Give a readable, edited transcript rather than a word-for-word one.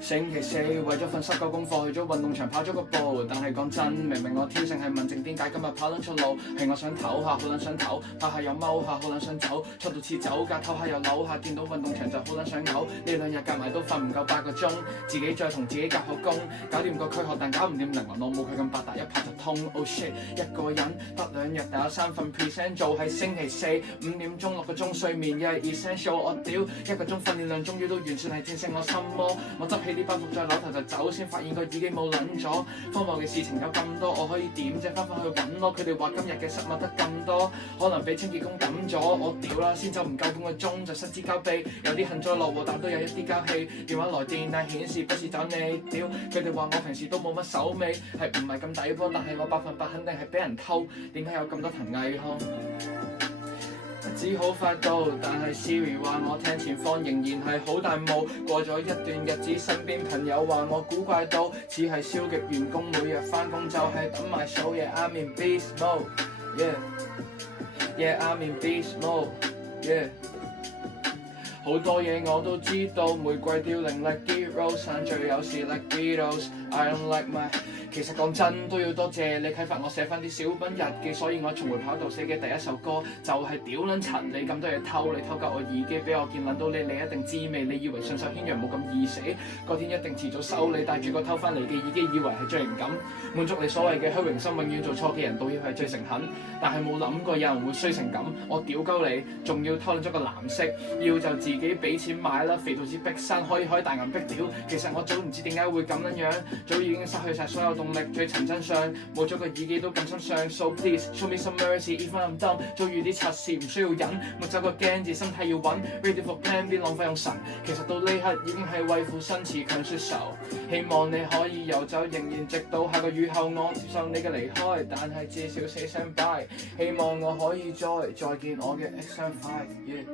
星期四為咗份濕鳩功課去咗運動場跑咗個步，但係講真，明明我天性係文靜，點解今日跑撚出路？係我想唞下，好撚想唞，拍下又踎下，好撚想走，出到似走架，唞下又扭下，見到運動場就好撚想嘔。呢兩日夾埋都瞓唔夠8個鐘，自己再同自己夾學工，搞掂個軀殼，但搞唔掂靈魂，我冇佢咁發達，一拍就通。Oh shit， 一個人得2日，但有3份 present 做，係星期四5點鐘6個鐘睡眠，又係 essential。我屌1個鐘訓練量，終於都完全係戰勝我心魔。我執起呢包袱再扭頭就走，先發現個耳機冇撚咗。荒謬嘅事情有咁多，我可以點啫？翻去揾咯。佢哋話今日嘅失物得咁多，可能俾清潔工抌咗。我屌啦，先走唔夠半個鐘就失之交臂，有啲幸災樂禍，但都有一啲交氣。電話來電但顯示不是找你，屌佢哋話我平時都冇乜手尾，係唔係咁抵波？但係我100%肯定係俾人偷。點解有咁多藤藝康？只好發到，但係 Siri 話我聽前方仍然係好大霧。過咗一段日子，身邊朋友話我古怪到，似係消極員工，每日返工就係等埋數嘢。I'm in beast mode， yeah I'm in beast mode， yeah。好多嘢我都知道，玫瑰凋零 like Rose， 散聚有時 like Beatles。I don't like my， 其實講真都要多謝你啟發我寫翻啲小品日記，所以我重回跑道寫嘅第一首歌就係屌撚柒你咁多嘢偷，你偷夾我耳機俾我見撚到你一定滋味，你以為順手牽羊冇咁易死，嗰天一定遲早收你，帶住個偷翻嚟嘅耳機以為係最型感，滿足你所謂嘅虛榮心，永遠做錯嘅人道歉係最誠懇，但係冇諗過有人會衰成咁，我屌鳩你，仲要偷撚咗個藍色，要就自己俾錢買啦，肥到似逼山，可以大銀逼屌，其實我早唔知點解會咁樣，早已經失去晒所有動力，追尋真相，冇咗個耳機都咁心傷 ，So please show me some mercy，even I'm dumb， 遭遇啲測試唔需要忍，抹走個驚字，身體要穩 ，ready for plan B， 浪費用神，其實到呢刻已經係為父身詞強說愁，希望你可以游走，仍然直到下個雨後，我接受你嘅離開，但係至少say 聲 bye， 希望我可以再見我嘅 X and 5，yeah。